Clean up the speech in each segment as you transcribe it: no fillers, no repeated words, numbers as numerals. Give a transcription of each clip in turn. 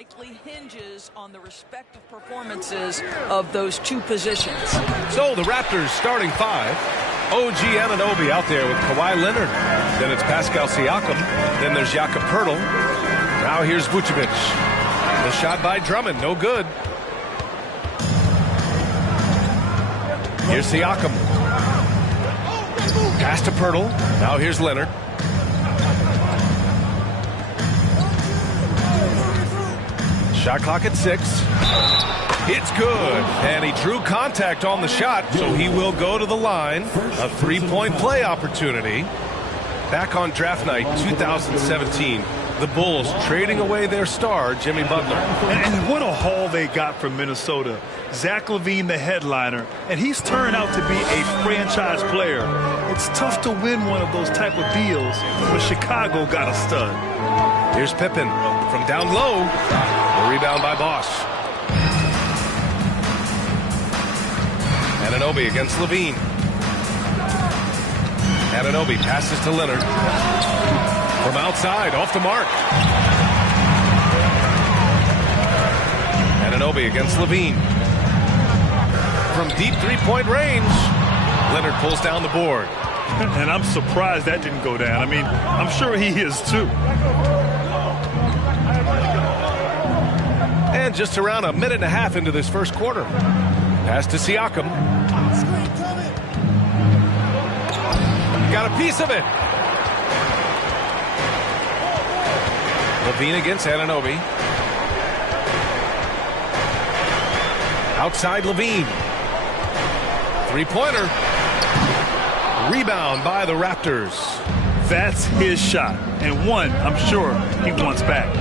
likely hinges on the respective performances of those two positions. So the Raptors starting five. OG Anunoby out there with Kawhi Leonard. Then it's Pascal Siakam. Then there's Jakob Poeltl. Now here's Vucevic. The shot by Drummond, no good. Here's Siakam. Pass to Poeltl. Now here's Leonard. Shot clock at 6. It's good. And he drew contact on the shot, so he will go to the line. A three-point play opportunity. Back on draft night 2017, the Bulls trading away their star, Jimmy Butler. And what a haul they got from Minnesota. Zach LaVine, the headliner, and he's turned out to be a franchise player. It's tough to win one of those type of deals, but Chicago got a stud. Here's Pippen from down low. The rebound by Bosch. Anunoby against LaVine. Anunoby passes to Leonard. From outside, off the mark. Anunoby against LaVine. From deep three-point range, Leonard pulls down the board. And I'm surprised that didn't go down. I mean, I'm sure he is too. And just around a minute and a half into this first quarter. Pass to Siakam. Got a piece of it. LaVine against Anunoby. Outside LaVine. Three-pointer. Rebound by the Raptors. That's his shot. And one, I'm sure, he wants back.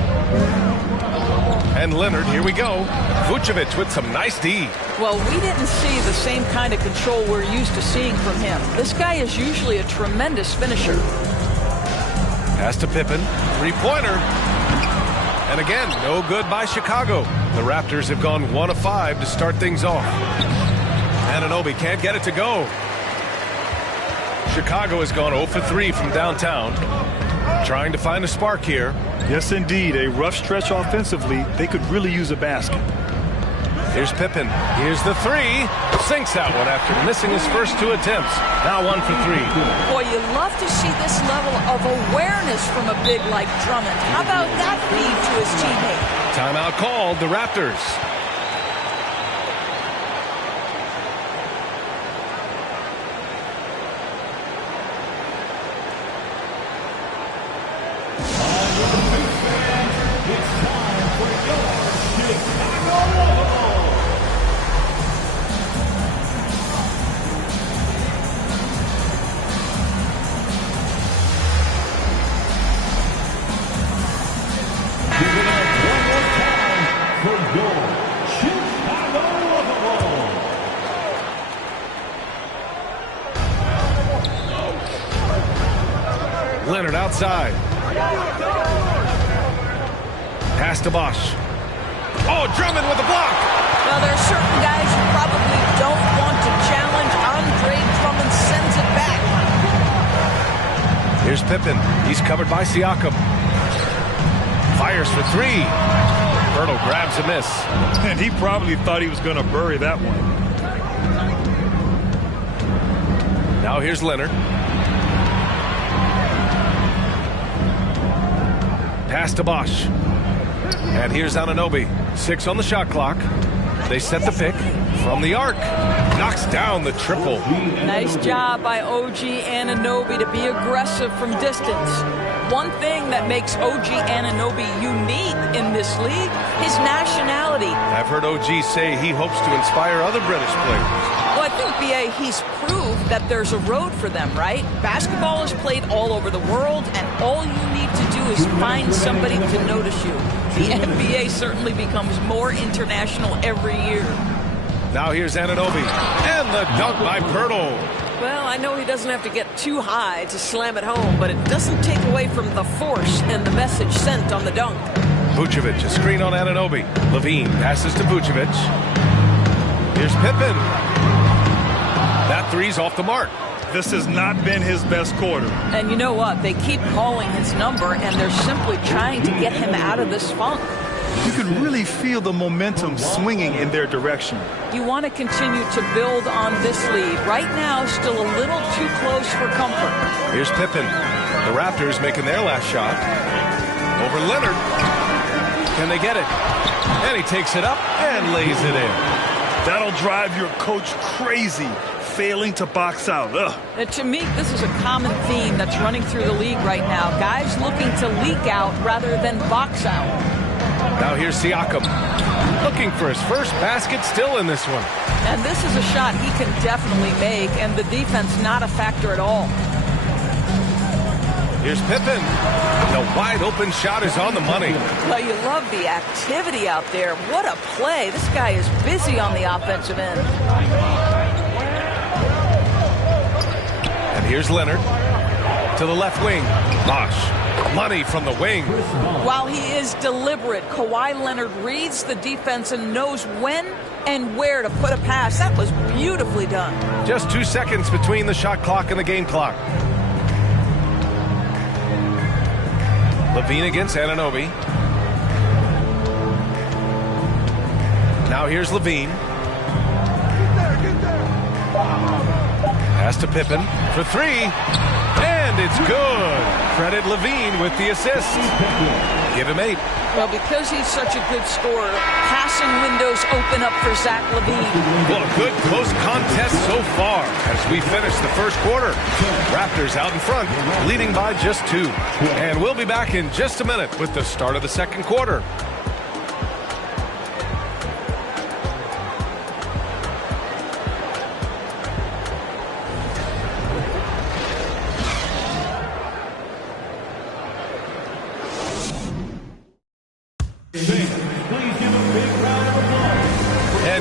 And Leonard, here we go. Vucevic with some nice D. Well, we didn't see the same kind of control we're used to seeing from him. This guy is usually a tremendous finisher. Pass to Pippen. Three-pointer. And again, no good by Chicago. The Raptors have gone 1 of 5 to start things off. Anunoby can't get it to go. Chicago has gone 0 for 3 from downtown. Trying to find a spark here. Yes, indeed. A rough stretch offensively. They could really use a basket. Here's Pippen. Here's the three. Sinks that one after missing his first 2 attempts. Now 1 for 3. Boy, you love to see this level of awareness from a big like Drummond. How about that feed to his teammate? Timeout called, the Raptors. Leonard outside. Pass to Bosch. Oh, Drummond with the block. Well, there are certain guys who probably don't want to challenge. Andre Drummond sends it back. Here's Pippen. He's covered by Siakam. Fires for 3. Poeltl grabs a miss. And he probably thought he was going to bury that one. Now here's Leonard. Pass to Bosch. And here's Anunoby. 6 on the shot clock. They set the pick from the arc. Knocks down the triple. Nice job by OG Anunoby to be aggressive from distance. One thing that makes OG Anunoby unique in this league, his nationality. I've heard OG say he hopes to inspire other British players. Well, I think, B.A., he's proved that there's a road for them, right? Basketball is played all over the world, and all you need to do is find somebody to notice you. The NBA certainly becomes more international every year. Now here's Anunoby. And the dunk by Poeltl. Well, I know he doesn't have to get too high to slam it home, but it doesn't take away from the force and the message sent on the dunk. Vucevic, a screen on Anunoby. LaVine passes to Vucevic. Here's Pippen. That three's off the mark. This has not been his best quarter. And you know what? They keep calling his number, and they're simply trying to get him out of this funk. You can really feel the momentum swinging in their direction. You want to continue to build on this lead. Right now, still a little too close for comfort. Here's Pippen. The Raptors making their last shot. Over Leonard. Can they get it? And he takes it up and lays it in. That'll drive your coach crazy, failing to box out. To me, this is a common theme that's running through the league right now. Guys looking to leak out rather than box out. Now here's Siakam. Looking for his first basket, still in this one. And this is a shot he can definitely make, and the defense not a factor at all. Here's Pippen. The wide open shot is on the money. Well, you love the activity out there. What a play. This guy is busy on the offensive end. And here's Leonard. To the left wing. Bosh. Money from the wing. While he is deliberate, Kawhi Leonard reads the defense and knows when and where to put a pass. That was beautifully done. Just 2 seconds between the shot clock and the game clock. Levine against Anunoby. Now here's Levine. Pass to Pippen for three. And it's good. Credit Levine with the assist. Give him 8. Well, because he's such a good scorer, passing windows open up for Zach Levine. Well, a good close contest so far as we finish the first quarter. Raptors out in front, leading by just 2. And we'll be back in just a minute with the start of the second quarter.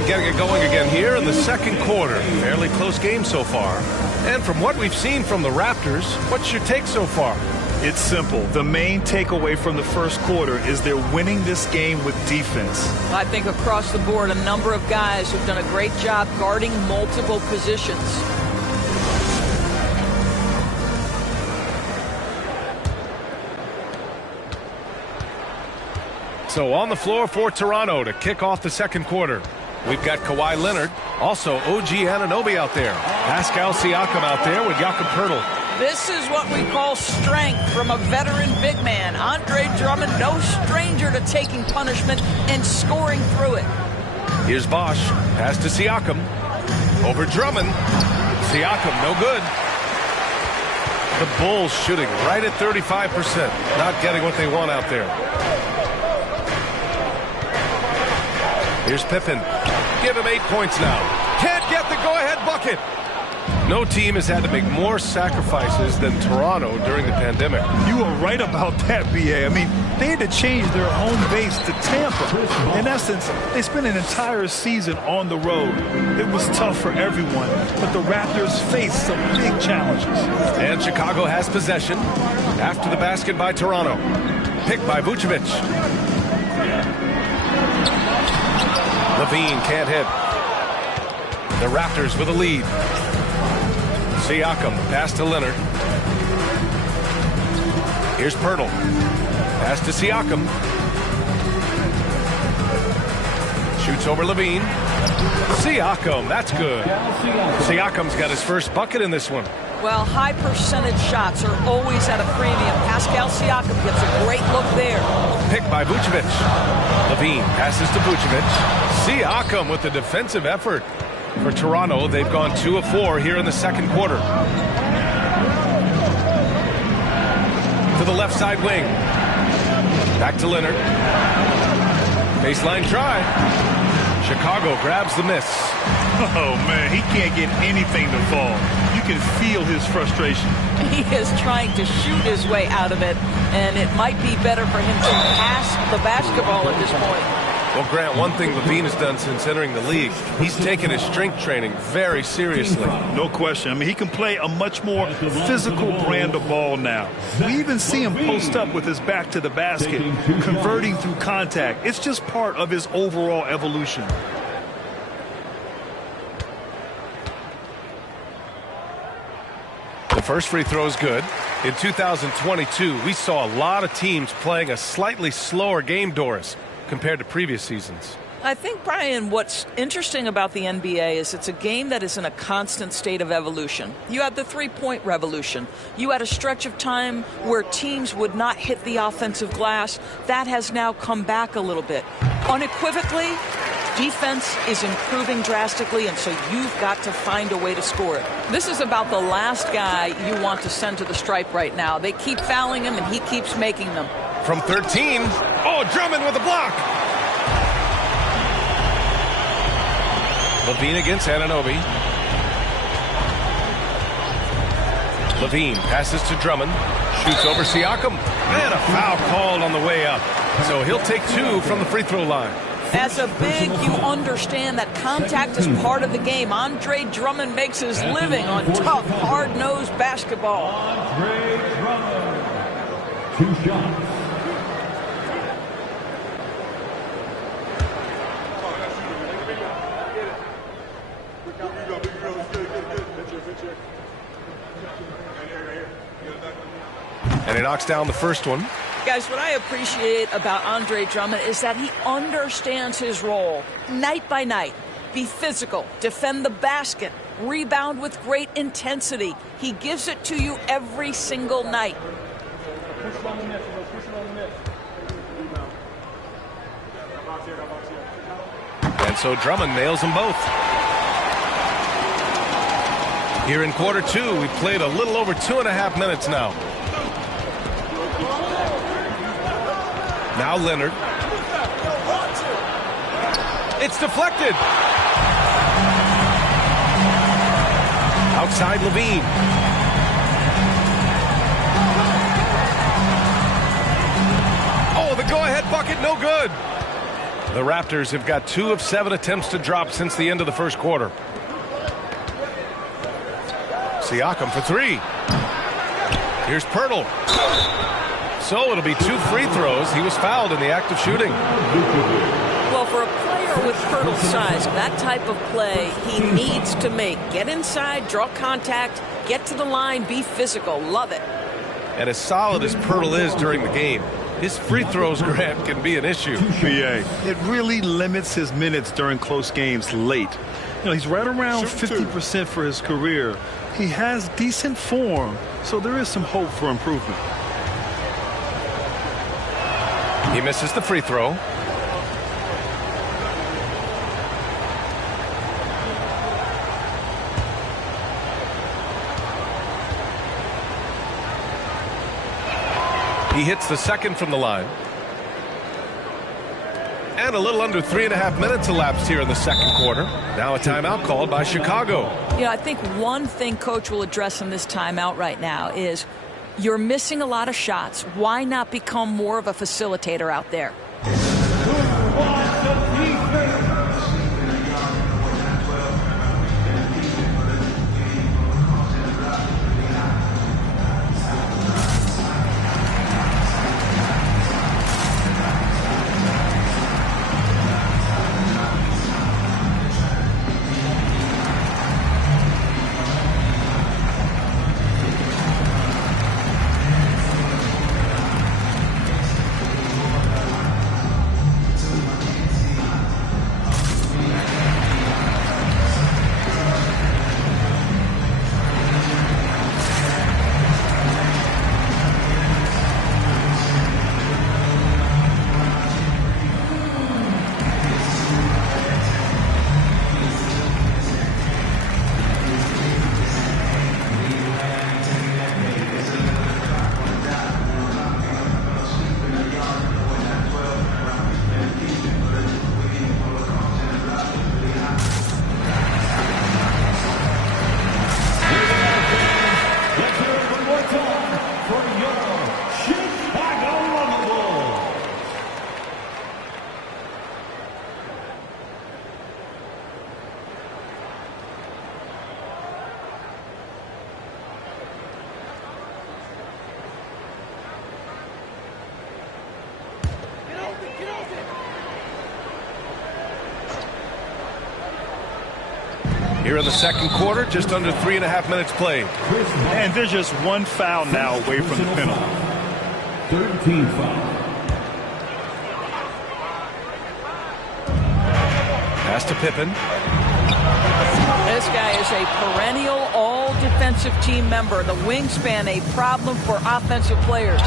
Getting it going again here in the second quarter. Fairly close game so far. And from what we've seen from the Raptors, what's your take so far? It's simple. The main takeaway from the first quarter is they're winning this game with defense. I think across the board, a number of guys have done a great job guarding multiple positions. So on the floor for Toronto to kick off the second quarter. We've got Kawhi Leonard, also OG Anunoby out there. Pascal Siakam out there with Jakob Poeltl. This is what we call strength from a veteran big man. Andre Drummond, no stranger to taking punishment and scoring through it. Here's Bosh. Pass to Siakam. Over Drummond. Siakam, no good. The Bulls shooting right at 35%. Not getting what they want out there. Here's Pippen. Give him 8 points now. Can't get the go-ahead bucket. No team has had to make more sacrifices than Toronto during the pandemic. You are right about that, B.A. I mean, they had to change their home base to Tampa. In essence, they spent an entire season on the road. It was tough for everyone, but the Raptors faced some big challenges. And Chicago has possession after the basket by Toronto. Picked by Vucevic. Levine can't hit. The Raptors with a lead. Siakam, pass to Leonard. Here's Poeltl. Pass to Siakam. Shoots over Levine. Siakam, that's good. Siakam's got his first bucket in this one. Well, high percentage shots are always at a premium. Pascal Siakam gets a great look there. Picked by Vucevic. Levine passes to Vucevic. Siakam with the defensive effort. For Toronto, they've gone 2 of 4 here in the second quarter. To the left side wing. Back to Leonard. Baseline try. Chicago grabs the miss. Oh, man, he can't get anything to fall. You can feel his frustration. He is trying to shoot his way out of it, and it might be better for him to pass the basketball at this point. Well, Grant, one thing Levine has done since entering the league, he's taken his strength training very seriously. No question. I mean, he can play a much more physical brand of ball now. We even see him post up with his back to the basket, converting through contact. It's just part of his overall evolution. The first free throw is good. In 2022, we saw a lot of teams playing a slightly slower game, Doris. compared to previous seasons. I think, Brian, what's interesting about the NBA is it's a game that is in a constant state of evolution. You had the three-point revolution. You had a stretch of time where teams would not hit the offensive glass. That has now come back a little bit. Unequivocally, defense is improving drastically, and so you've got to find a way to score it. This is about the last guy you want to send to the stripe right now. They keep fouling him, and he keeps making them. From 13, Drummond with a block. Levine against Anunoby. Levine passes to Drummond. Shoots over Siakam. And a foul called on the way up. So he'll take 2 from the free throw line. As a big, you understand that contact is part of the game. Andre Drummond makes his living on tough, hard-nosed basketball. Andre Drummond. 2 shots. And he knocks down the first one. Guys, what I appreciate about Andre Drummond is that he understands his role night by night. Be physical, defend the basket, rebound with great intensity. He gives it to you every single night. And so Drummond nails them both. Here in quarter 2, we've played a little over 2.5 minutes now. Now Leonard. It's deflected. Outside Levine. Oh, the go-ahead bucket, no good. The Raptors have got 2 of 7 attempts to drop since the end of the first quarter. Siakam for 3. Here's Pirtle. So it'll be 2 free throws. He was fouled in the act of shooting. Well, for a player with Pirtle's size, that type of play he needs to make. Get inside, draw contact, get to the line, be physical. Love it. And as solid as Pirtle is during the game, his free throws, Grant, can be an issue. Yeah, it really limits his minutes during close games late. You know, he's right around 50% for his career. He has decent form, so there is some hope for improvement. He misses the free throw. He hits the second from the line. And a little under 3.5 minutes elapsed here in the second quarter. Now a timeout called by Chicago. I think one thing Coach will address in this timeout right now is you're missing a lot of shots. Why not become more of a facilitator out there? Here in the second quarter, just under 3.5 minutes played. And they're just one foul now away from the penalty. 13 foul. Pass to Pippen. This guy is a perennial all-defensive team member. The wingspan, a problem for offensive players.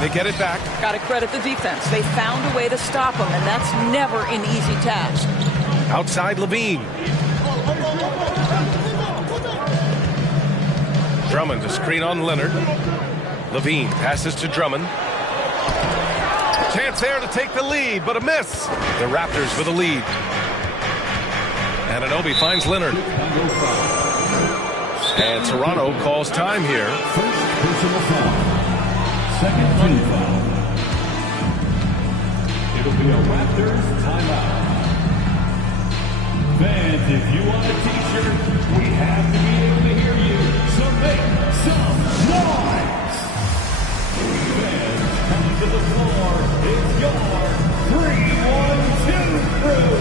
They get it back. Got to credit the defense. They found a way to stop him, and that's never an easy task. Outside Levine. Drummond to screen on Leonard. Levine passes to Drummond. Chance there to take the lead, but a miss. The Raptors with a lead. Anunoby finds Leonard. And Toronto calls time here. First personal foul. Second team foul. It'll be a Raptors timeout. Fans, if you want a t-shirt, we have to be able to hear you. So make some noise. Fans, coming to the floor, it's your 3-1-2 crew.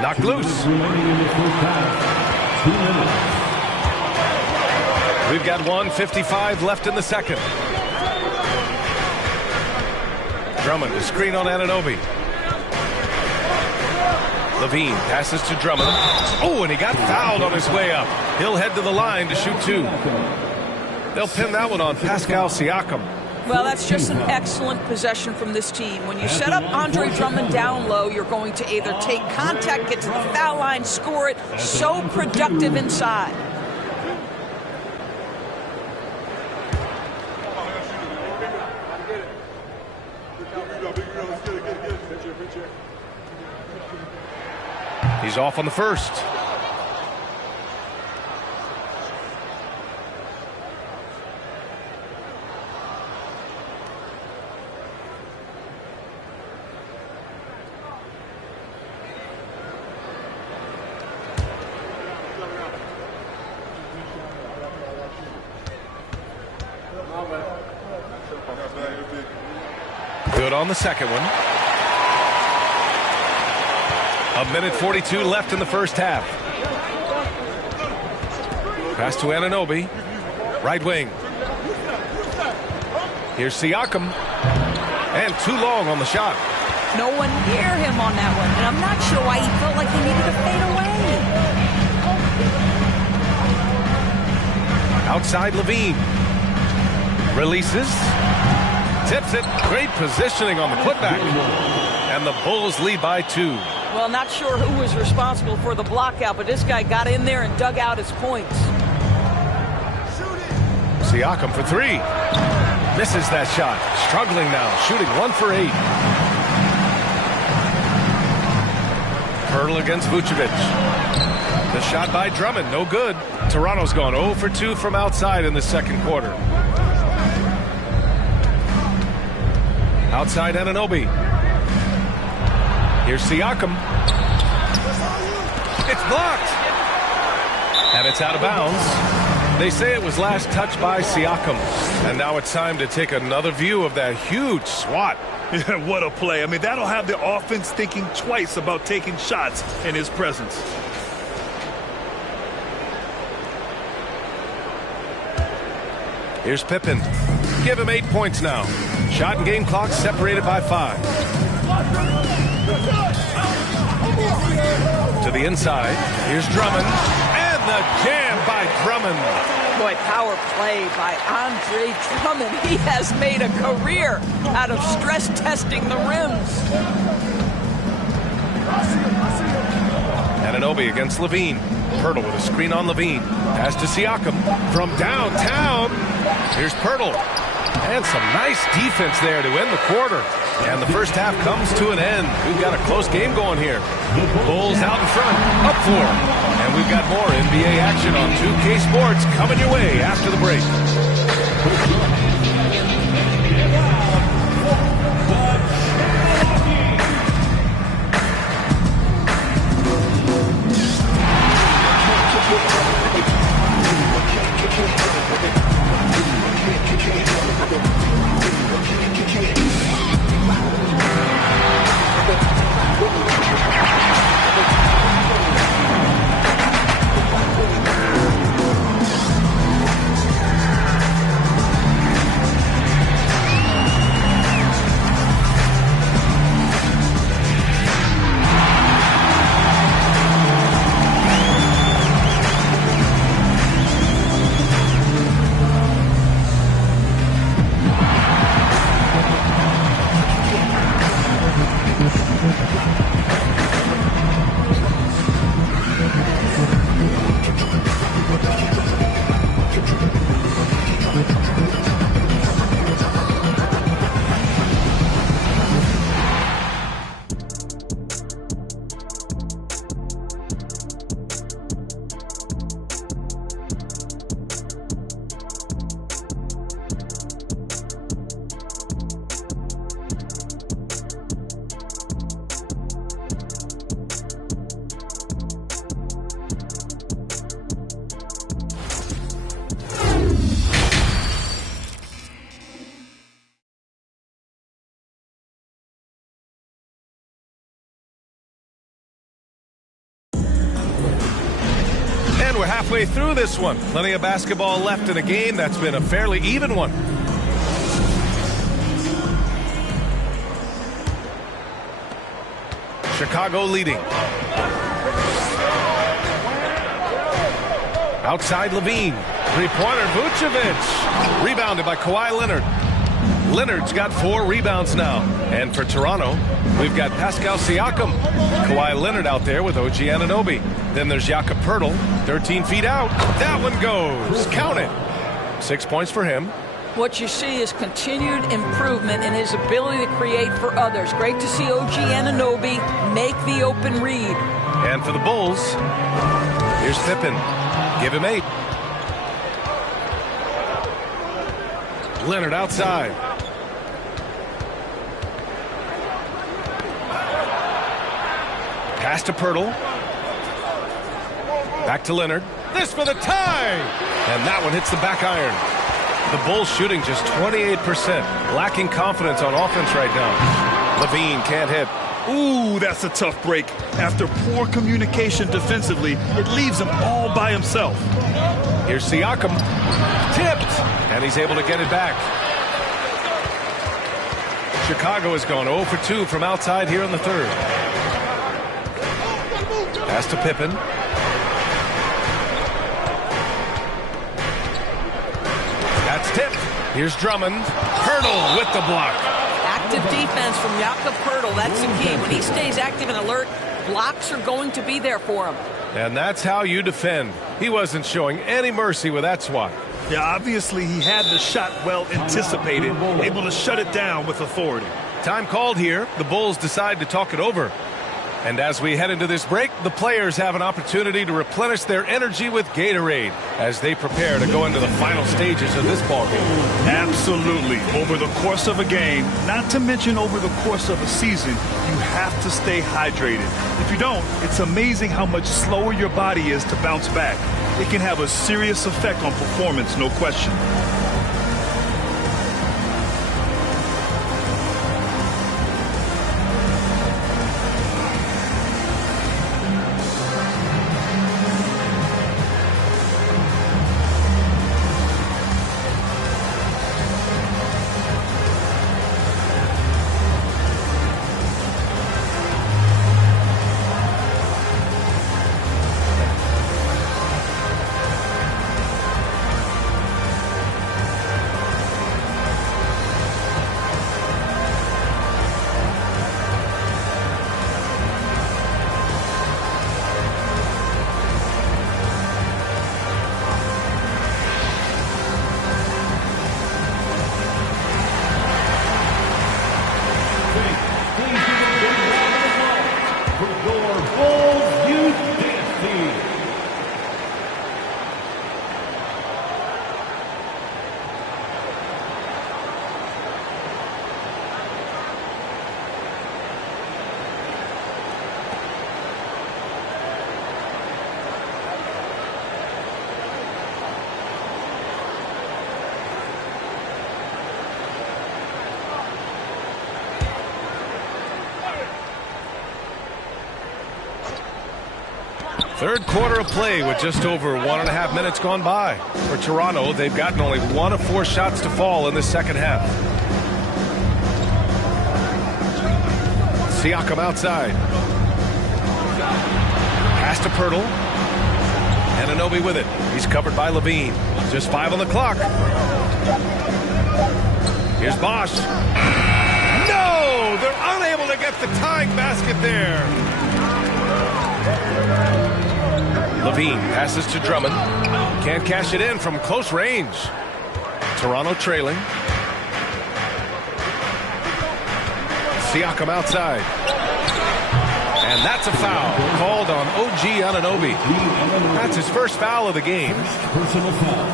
Knocked loose. Remaining in the first half. 2 minutes. We've got 1:55 left in the second. Drummond to screen on Anunoby. Levine passes to Drummond. Oh, and he got fouled on his way up. He'll head to the line to shoot two. They'll pin that one on Pascal Siakam. Well, that's just an excellent possession from this team. When you set up Andre Drummond down low, you're going to either take contact, get to the foul line, score it. So productive inside. He's off on the first. Good on the second one. 1:42 left in the first half. Pass to Anunoby. Right wing. Here's Siakam. And too long on the shot. No one near him on that one. And I'm not sure why he felt like he needed to fade away. Outside Levine. Releases. Tips it. Great positioning on the putback. And the Bulls lead by 2. Well, not sure who was responsible for the blockout, but this guy got in there and dug out his points. Siakam for 3. Misses that shot. Struggling now. Shooting 1 for 8. Hurdle against Vucevic. The shot by Drummond. No good. Toronto's gone 0 for 2 from outside in the second quarter. Outside Anunoby. Here's Siakam. It's blocked. And it's out of bounds. They say it was last touched by Siakam. And now it's time to take another view of that huge swat. Yeah, what a play. I mean, that'll have the offense thinking twice about taking shots in his presence. Here's Pippen. Give him 8 points now. Shot and game clock separated by 5. To the inside. Here's Drummond. And the jam by Drummond. Boy, power play by Andre Drummond. He has made a career out of stress testing the rims. Anunoby against Levine. Pirtle with a screen on Levine. Pass to Siakam from downtown. Here's Pirtle. And some nice defense there to end the quarter. And the first half comes to an end. We've got a close game going here. Bulls out in front, up 4. And we've got more NBA action on 2K Sports coming your way after the break. We're halfway through this one. Plenty of basketball left in a game that's been a fairly even one. Chicago leading. Outside Levine. Three-pointer, Vucevic. Rebounded by Kawhi Leonard. Leonard's got 4 rebounds now. And for Toronto, we've got Pascal Siakam. Kawhi Leonard out there with OG Anunoby. Then there's Jakob Poeltl, 13 feet out. That one goes. Count it. 6 points for him. What you see is continued improvement in his ability to create for others. Great to see OG Anunoby make the open read. And for the Bulls, here's Pippen. Give him 8. Leonard outside. Pass to Poeltl. Back to Leonard. This for the tie! And that one hits the back iron. The Bulls shooting just 28%. Lacking confidence on offense right now. Levine can't hit. Ooh, that's a tough break. After poor communication defensively, it leaves him all by himself. Here's Siakam. Tipped! And he's able to get it back. Chicago has gone 0 for 2 from outside here in the third. Pass to Pippen. That's tipped. Here's Drummond. Poeltl with the block. Active defense from Jakob Poeltl. That's the key. When he stays active and alert, blocks are going to be there for him. And that's how you defend. He wasn't showing any mercy with that swat. Yeah, obviously he had the shot well anticipated, able to shut it down with authority. Time called here. The Bulls decide to talk it over. And as we head into this break, the players have an opportunity to replenish their energy with Gatorade as they prepare to go into the final stages of this ballgame. Absolutely. Over the course of a game, not to mention over the course of a season, you have to stay hydrated. If you don't, it's amazing how much slower your body is to bounce back. It can have a serious effect on performance, no question. Third quarter of play with just over 1.5 minutes gone by. For Toronto, they've gotten only 1 of 4 shots to fall in the second half. Siakam outside. Pass to Pirtle. Anunoby with it. He's covered by Levine. Just 5 on the clock. Here's Bosch. No! They're unable to get the tying basket there. Levine passes to Drummond. Can't cash it in from close range. Toronto trailing. Siakam outside. And that's a foul called on OG Anunoby. That's his first foul of the game. Personal foul.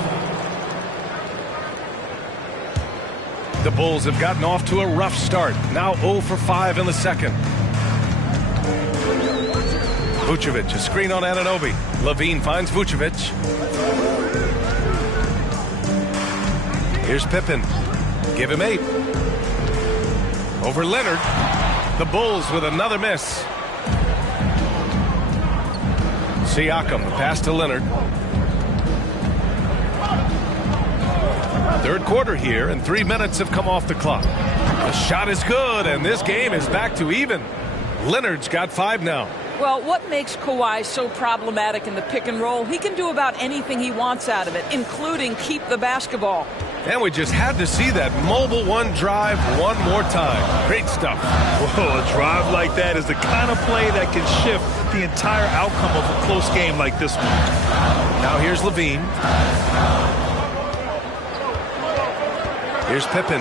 The Bulls have gotten off to a rough start. Now 0 for 5 in the second. Vucevic, a screen on Anunoby. Levine finds Vucevic. Here's Pippen. Give him 8. Over Leonard. The Bulls with another miss. Siakam, the pass to Leonard. Third quarter here, and 3 minutes have come off the clock. The shot is good, and this game is back to even. Leonard's got 5 now. Well, what makes Kawhi so problematic in the pick and roll? He can do about anything he wants out of it, including keep the basketball. And we just had to see that mobile one drive one more time. Great stuff. Whoa, a drive like that is the kind of play that can shift the entire outcome of a close game like this one. Now here's Levine. Here's Pippen.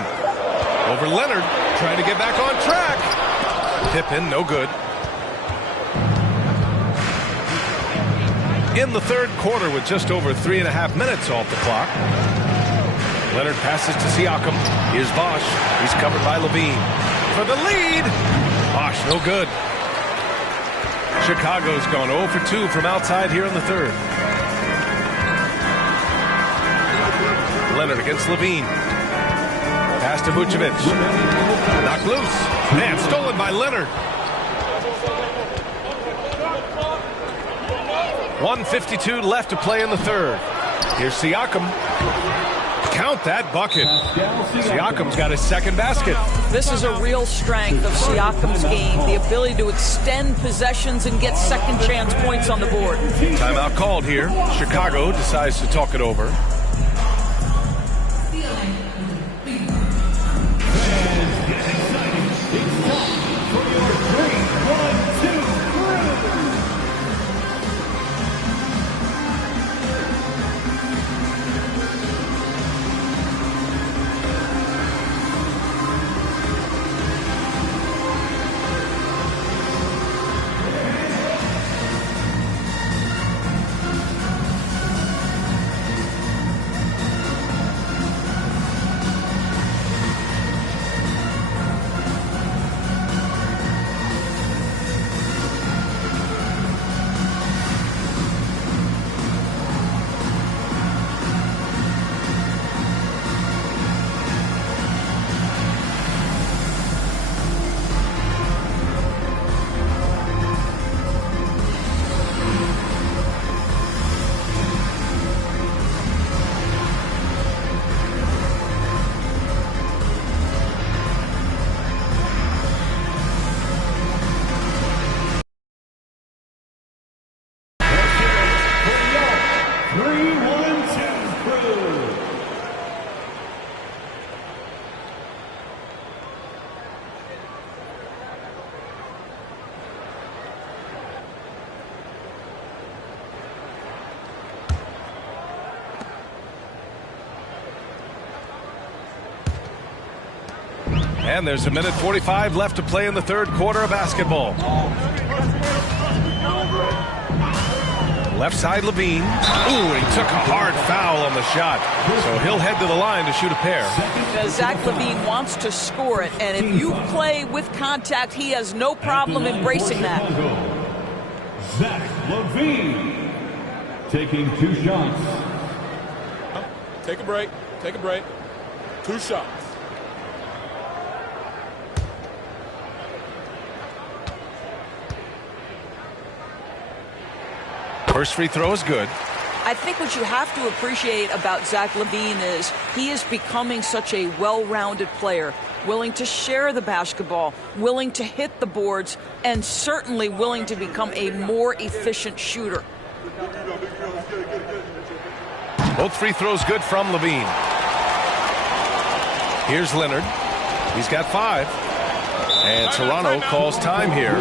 Over Leonard, trying to get back on track. Pippen, no good. In the third quarter with just over 3.5 minutes off the clock. Leonard passes to Siakam. Here's Bosch. He's covered by Levine. For the lead. Bosch, no good. Chicago's gone 0 for 2 from outside here in the third. Leonard against Levine. Pass to Vucevic. Knocked loose. Man, stolen by Leonard. 1:52 left to play in the third. Here's Siakam. Count that bucket. Siakam's got his second basket. This is a real strength of Siakam's game, the ability to extend possessions and get second chance points on the board. Timeout called here. Chicago decides to talk it over. And there's 1:45 left to play in the third quarter of basketball. Left side Levine. Ooh, he took a hard foul on the shot. So he'll head to the line to shoot a pair. Zach LaVine wants to score it, and if you play with contact, he has no problem embracing that. Zach LaVine taking 2 shots. Take a break. Take a break. 2 shots. First free throw is good. I think what you have to appreciate about Zach LaVine is he is becoming such a well-rounded player, willing to share the basketball, willing to hit the boards, and certainly willing to become a more efficient shooter. Both free throws good from LaVine. Here's Leonard. He's got 5. And Toronto calls time here.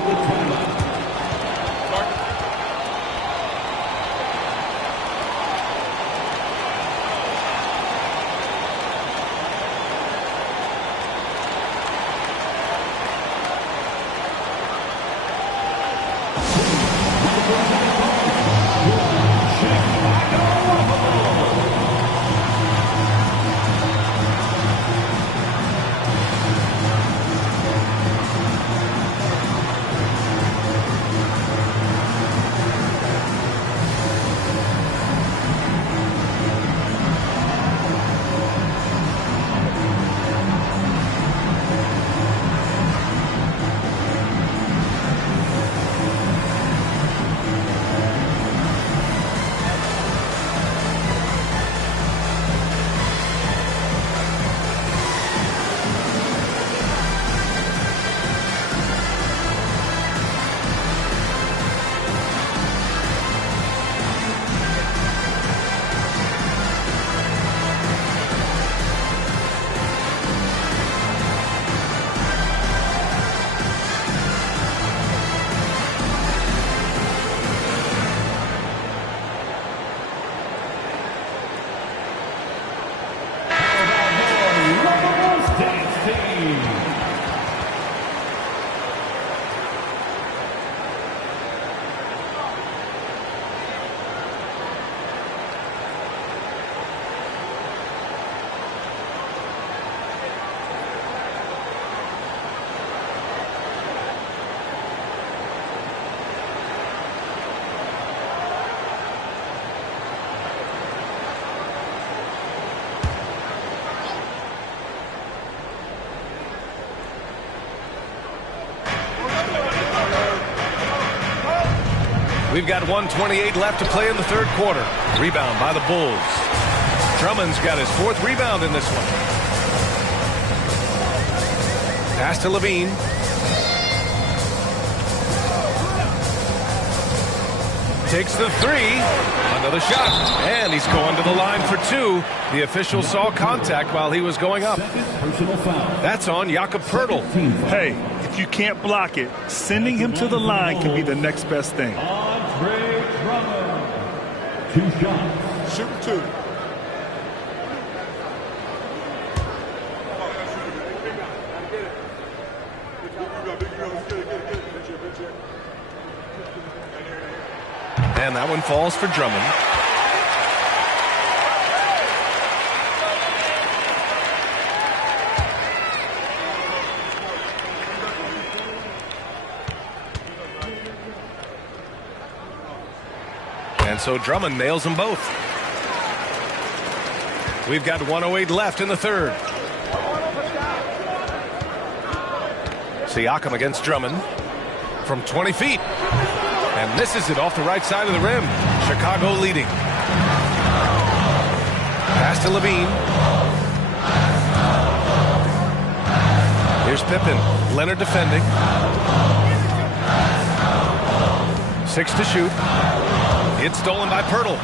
We've got 1:28 left to play in the third quarter. Rebound by the Bulls. Drummond's got his 4th rebound in this one. Pass to LaVine. Takes the 3. Another shot. And he's going to the line for 2. The official saw contact while he was going up. That's on Jakob Poeltl. Hey, if you can't block it, sending him to the line can be the next best thing. Drummond. 2 shots. Shoot 2. And that one falls for Drummond. And so Drummond nails them both. We've got 1:08 left in the third. Siakam against Drummond from 20 feet. And misses it off the right side of the rim. Chicago leading. Pass to LaVine. Here's Pippen. Leonard defending. 6 to shoot. It's stolen by Poeltl.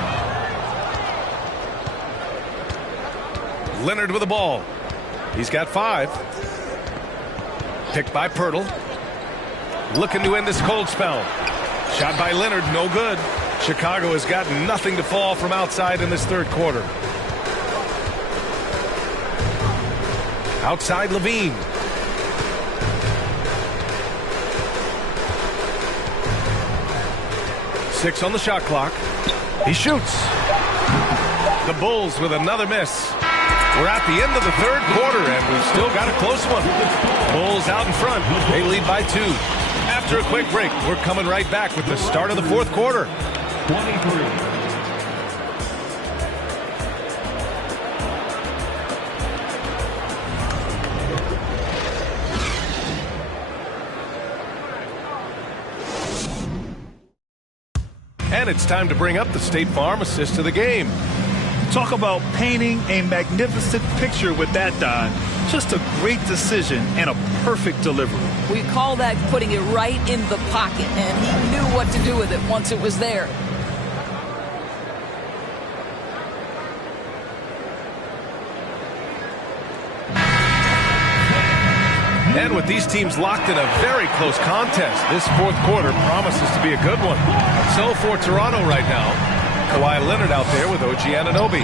Leonard with the ball. He's got 5. Picked by Poeltl. Looking to end this cold spell. Shot by Leonard, no good. Chicago has got nothing to fall from outside in this third quarter. Outside LaVine. Six on the shot clock. He shoots. The Bulls with another miss. We're at the end of the third quarter, and we've still got a close one. Bulls out in front. They lead by 2. After a quick break, we're coming right back with the start of the fourth quarter. 23. And it's time to bring up the State Farm assist to the game. Talk about painting a magnificent picture with that, Don. Just a great decision and a perfect delivery. We call that putting it right in the pocket, and he knew what to do with it once it was there. And with these teams locked in a very close contest, this fourth quarter promises to be a good one. So for Toronto right now, Kawhi Leonard out there with OG Anunoby.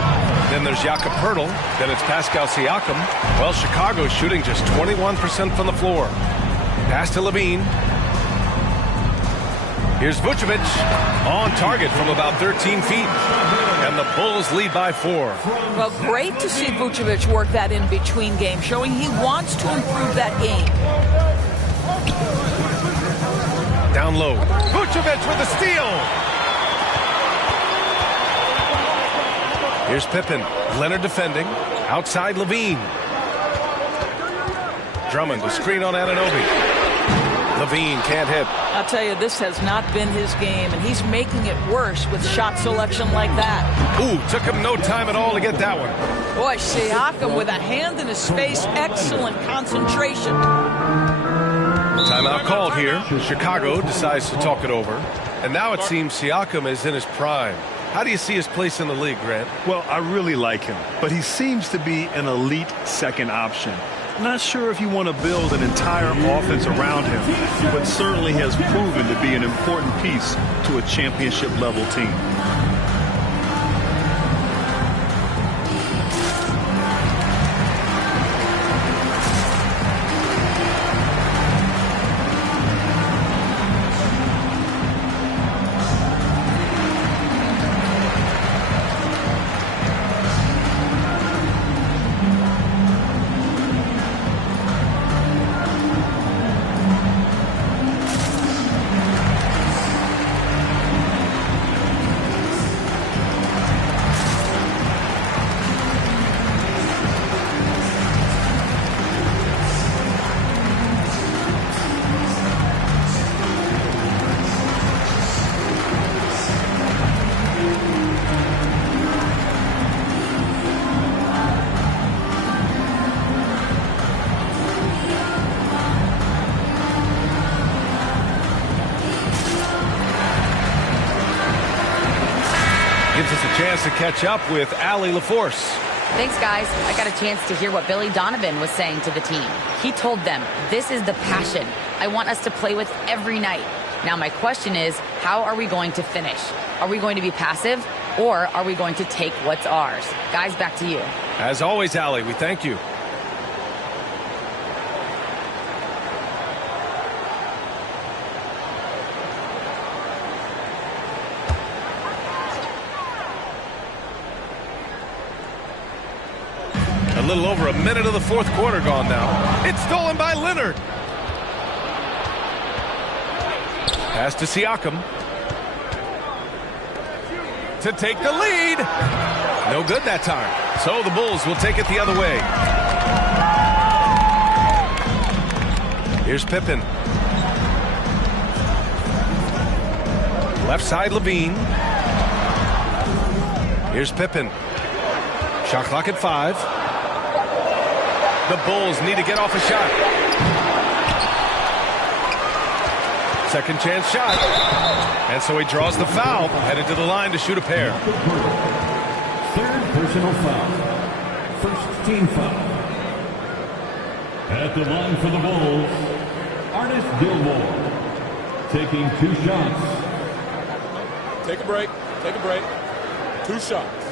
Then there's Jakob Poeltl. Then it's Pascal Siakam. Well, Chicago's shooting just 21% from the floor. Pass to Levine. Here's Vucevic on target from about 13 feet. And the Bulls lead by 4. Well, great to see Vucevic work that in between games, showing he wants to improve that game. Down low. Vucevic with the steal. Here's Pippen. Leonard defending. Outside Levine. Drummond, the screen on Anunoby. Levine can't hit. I'll tell you, this has not been his game, and he's making it worse with shot selection like that. Ooh, took him no time at all to get that one. Boy, Siakam with a hand in his face. Excellent concentration. Timeout called here. Chicago decides to talk it over. And now it seems Siakam is in his prime. How do you see his place in the league, Grant? Well, I really like him, but he seems to be an elite second option. Not sure if you want to build an entire offense around him, but certainly has proven to be an important piece to a championship-level team. Gives us a chance to catch up with Allie LaForce. Thanks, guys. I got a chance to hear what Billy Donovan was saying to the team. He told them, this is the passion I want us to play with every night. Now, my question is, how are we going to finish? Are we going to be passive, or are we going to take what's ours? Guys, back to you. As always, Allie, we thank you. A little over a minute of the fourth quarter gone now. It's stolen by Leonard. Pass to Siakam. To take the lead. No good that time. So the Bulls will take it the other way. Here's Pippen. Left side Levine. Here's Pippen. Shot clock at 5. The Bulls need to get off a shot. Second chance shot. And so he draws the foul, headed to the line to shoot a pair. Third personal foul. First team foul. At the line for the Bulls, Artist Gilmore. Taking 2 shots. Take a break. Take a break. 2 shots.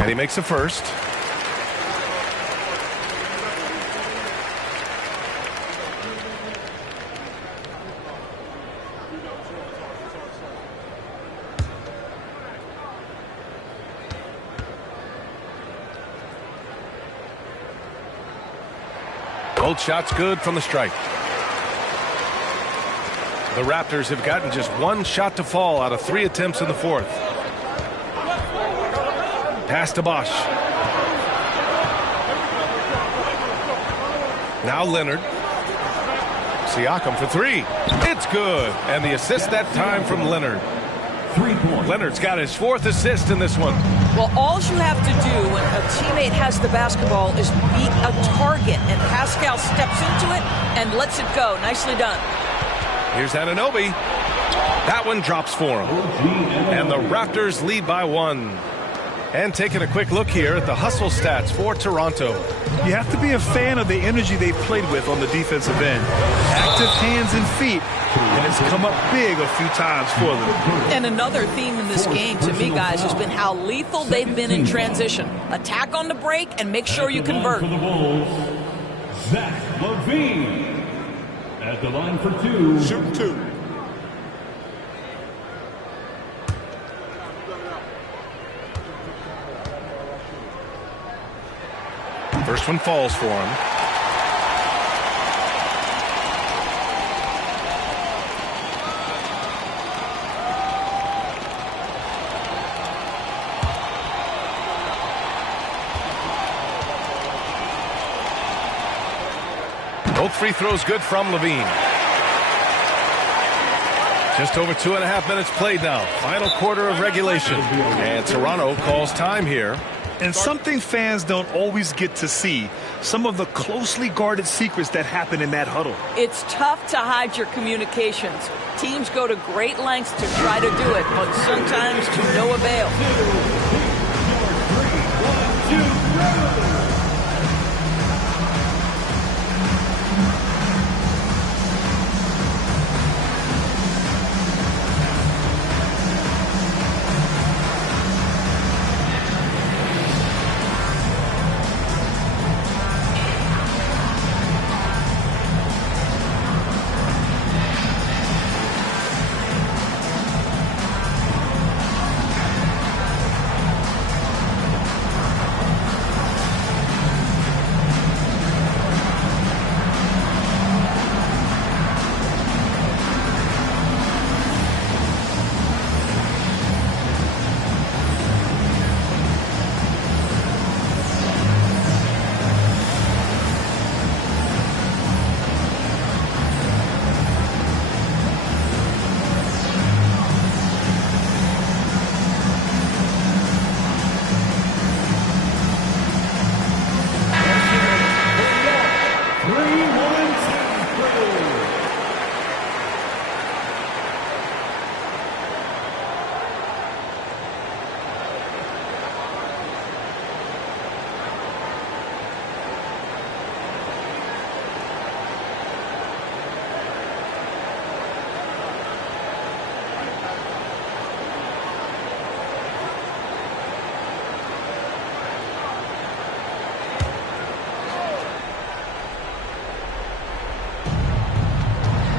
And he makes the first. Both shots good from the stripe. The Raptors have gotten just 1 shot to fall out of 3 attempts in the fourth. Pass to Bosch. Now Leonard. Siakam for three. It's good. And the assist that time from Leonard. 3 points. Leonard's got his 4th assist in this one. Well, all you have to do when a teammate has the basketball is be a target, and Pascal steps into it and lets it go. Nicely done. Here's Anunoby. That one drops for him. And the Raptors lead by 1. And taking a quick look here at the hustle stats for Toronto. You have to be a fan of the energy they played with on the defensive end. Active hands and feet, and it's come up big a few times for them. And another theme in this game to me, guys, has been how lethal they've been in transition. Attack on the break and make sure you convert. For the Bulls, Zach LaVine at the line for 2. Shoot 2. First one falls for him. Both free throws good from LaVine. Just over 2.5 minutes played now. Final quarter of regulation. And Toronto calls time here. And something fans don't always get to see, some of the closely guarded secrets that happen in that huddle. It's tough to hide your communications. Teams go to great lengths to try to do it, but sometimes to no avail. 2.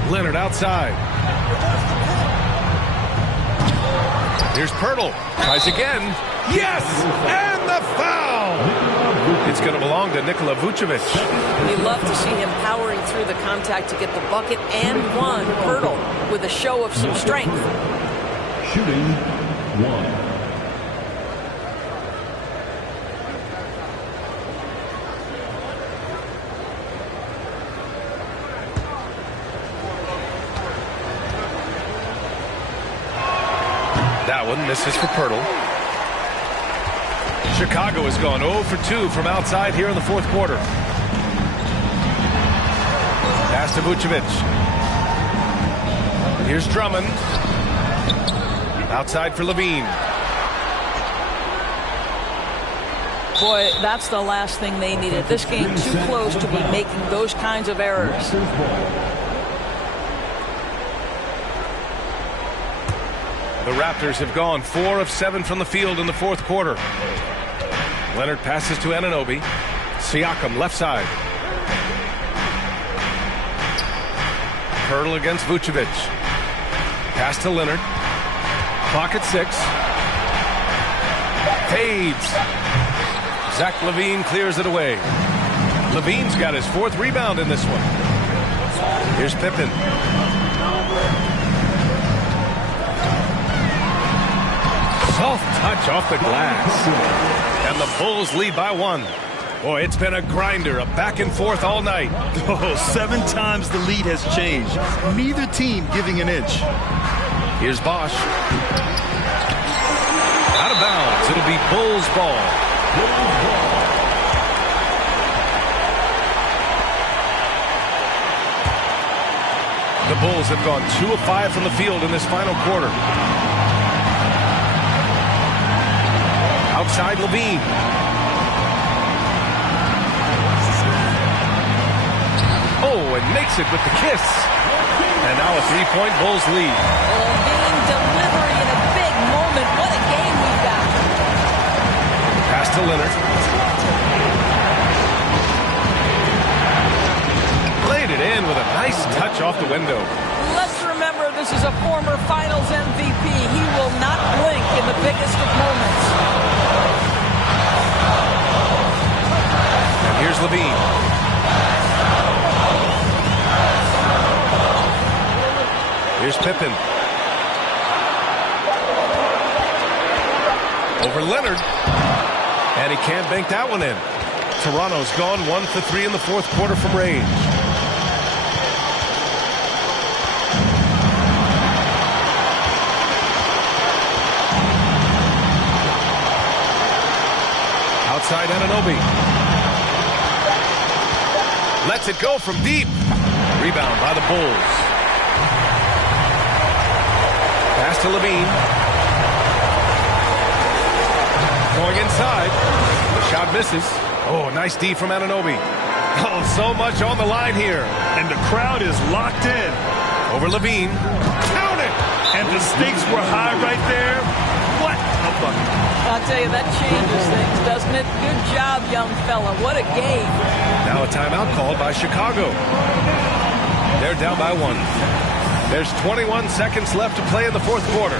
Leonard outside. Here's Pirtle. Tries again. Yes! And the foul! It's going to belong to Nikola Vucevic. We love to see him powering through the contact to get the bucket and one. Pirtle with a show of some strength. Shooting 1. That one misses for Pirtle. Chicago has gone 0 for 2 from outside here in the 4th quarter. Pass to Vucevic. Here's Drummond. Outside for LaVine. Boy, that's the last thing they needed. This game too close to be making those kinds of errors. The Raptors have gone 4 of 7 from the field in the 4th quarter. Leonard passes to Anunoby. Siakam left side. Pirtle against Vucevic. Pass to Leonard. Clock at 6. Fades. Zach LaVine clears it away. LaVine's got his 4th rebound in this one. Here's Pippen. Soft touch off the glass. And the Bulls lead by 1. Boy, it's been a grinder, a back and forth all night. Oh, 7 times the lead has changed. Neither team giving an inch. Here's Bosch. Out of bounds. It'll be Bulls ball. The Bulls have gone 2 of 5 from the field in this final quarter. Outside Levine. Oh, and makes it with the kiss. And now a 3-point Bulls lead. Levine delivery in a big moment. What a game we've got. Pass to Leonard. Laid it in with a nice touch off the window. Let's remember this is a former Finals MVP. He will not blink in the biggest of moments. And here's Levine. Here's Pippen. Over Leonard. And he can't bank that one in. Toronto's gone 1 for 3 in the fourth quarter from range. Outside Anunoby. Lets it go from deep. Rebound by the Bulls. Pass to Levine. Going inside. The shot misses. Oh, nice D from Anunoby. Oh, so much on the line here. And the crowd is locked in. Over Levine. Count it! And the stakes were high right there. What a bucket. I'll tell you, that changes things, doesn't it? Good job, young fella. What a game. Now a timeout called by Chicago. They're down by 1. There's 21 seconds left to play in the fourth quarter.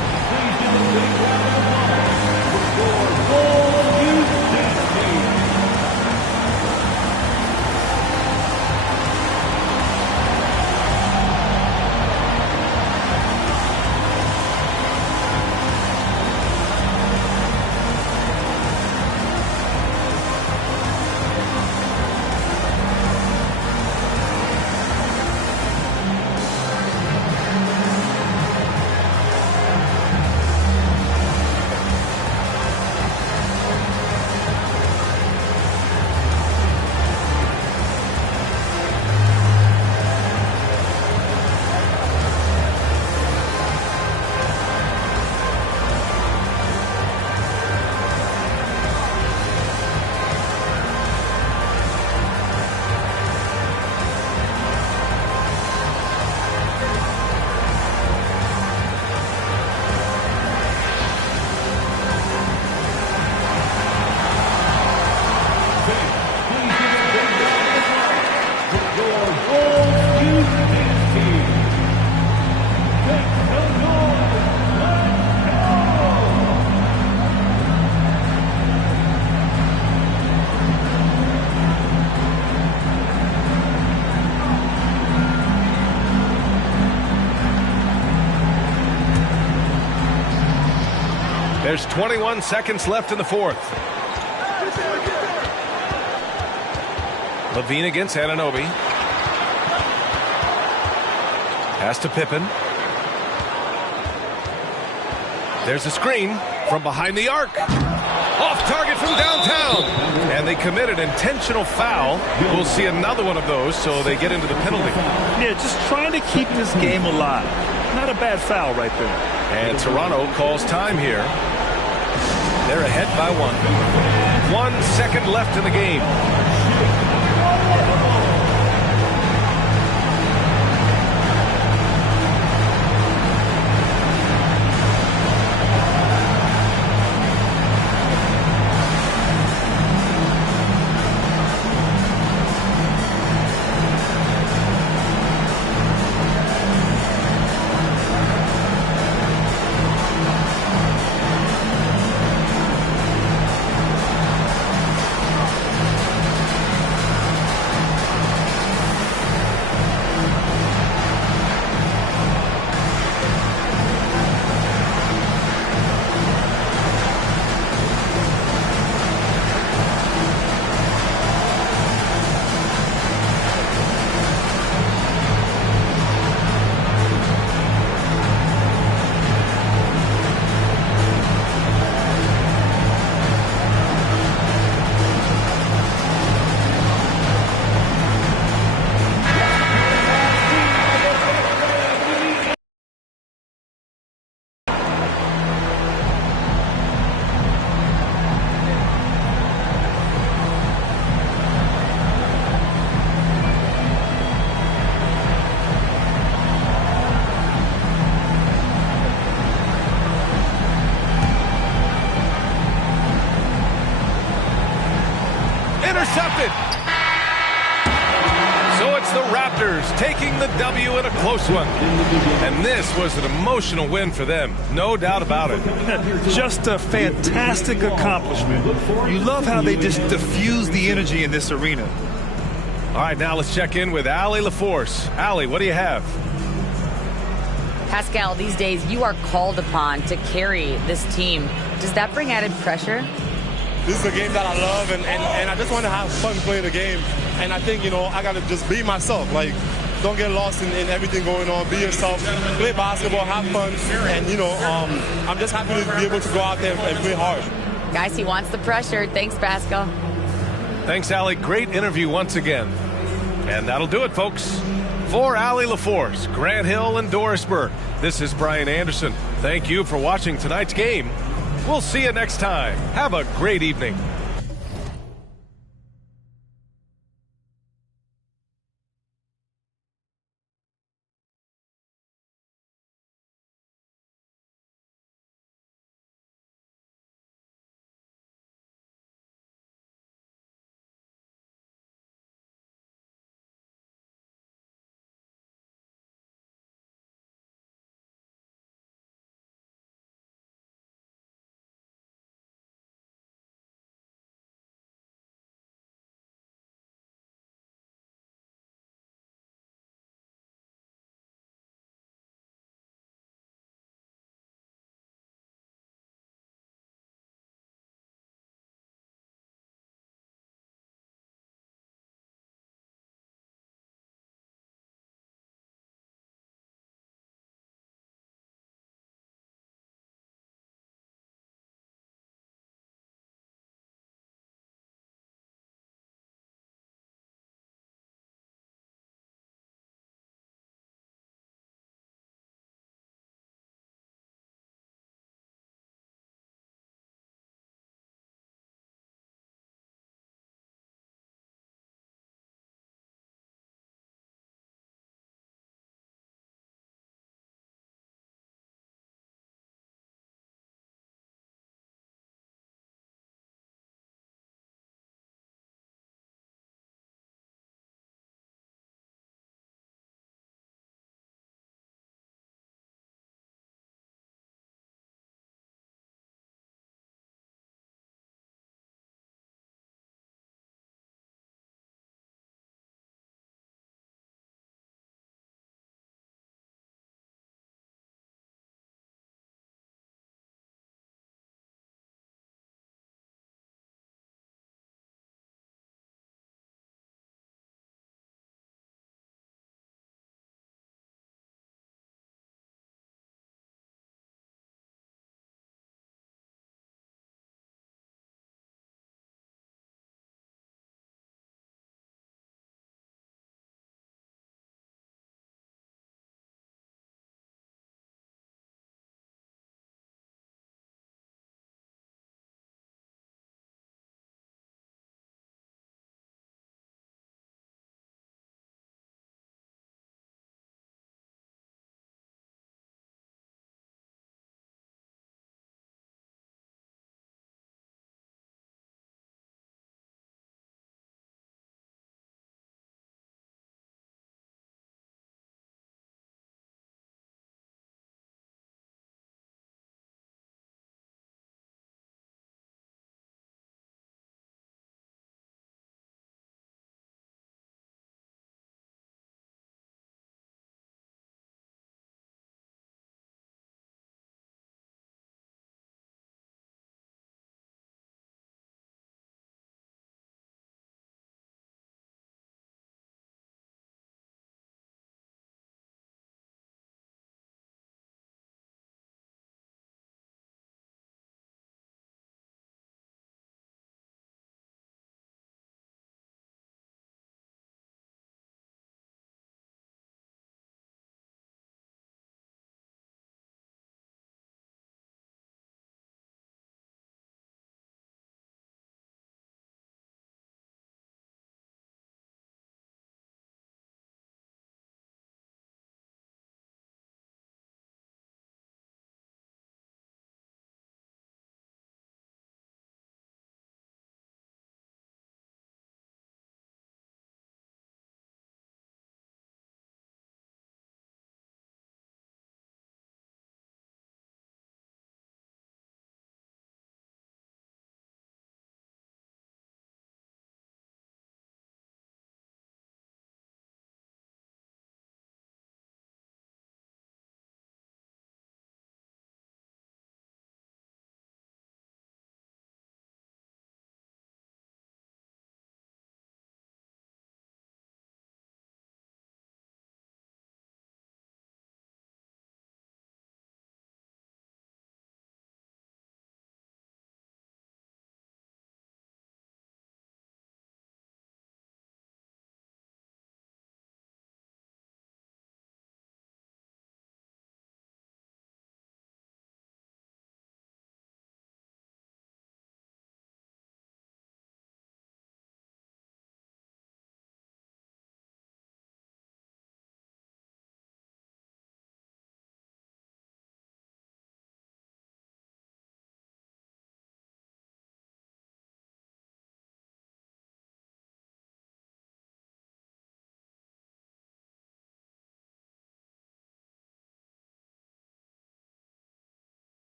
There's 21 seconds left in the fourth. Levine against Anunoby. Pass to Pippen. There's a screen from behind the arc. Off target from downtown. And they committed intentional foul. We'll see another one of those, so they get into the penalty. Yeah, just trying to keep this game alive. Not a bad foul right there. And Toronto calls time here. They're ahead by 1. 1 second left in the game. Raptors taking the W in a close one. And this was an emotional win for them, no doubt about it. Just a fantastic accomplishment. You love how they just diffuse the energy in this arena. All right, now let's check in with Allie LaForce. Allie, what do you have? Pascal, these days you are called upon to carry this team. Does that bring added pressure? This is a game that I love, and I just want to have fun playing the game. And I think, I got to just be myself. Like, don't get lost in everything going on. Be yourself. Play basketball, have fun. And, I'm just happy to be able to go out there and play hard. Guys, he wants the pressure. Thanks, Pascal. Thanks, Allie. Great interview once again. And that'll do it, folks. For Allie LaForce, Grant Hill, and Doris Burke, this is Brian Anderson. Thank you for watching tonight's game. We'll see you next time. Have a great evening.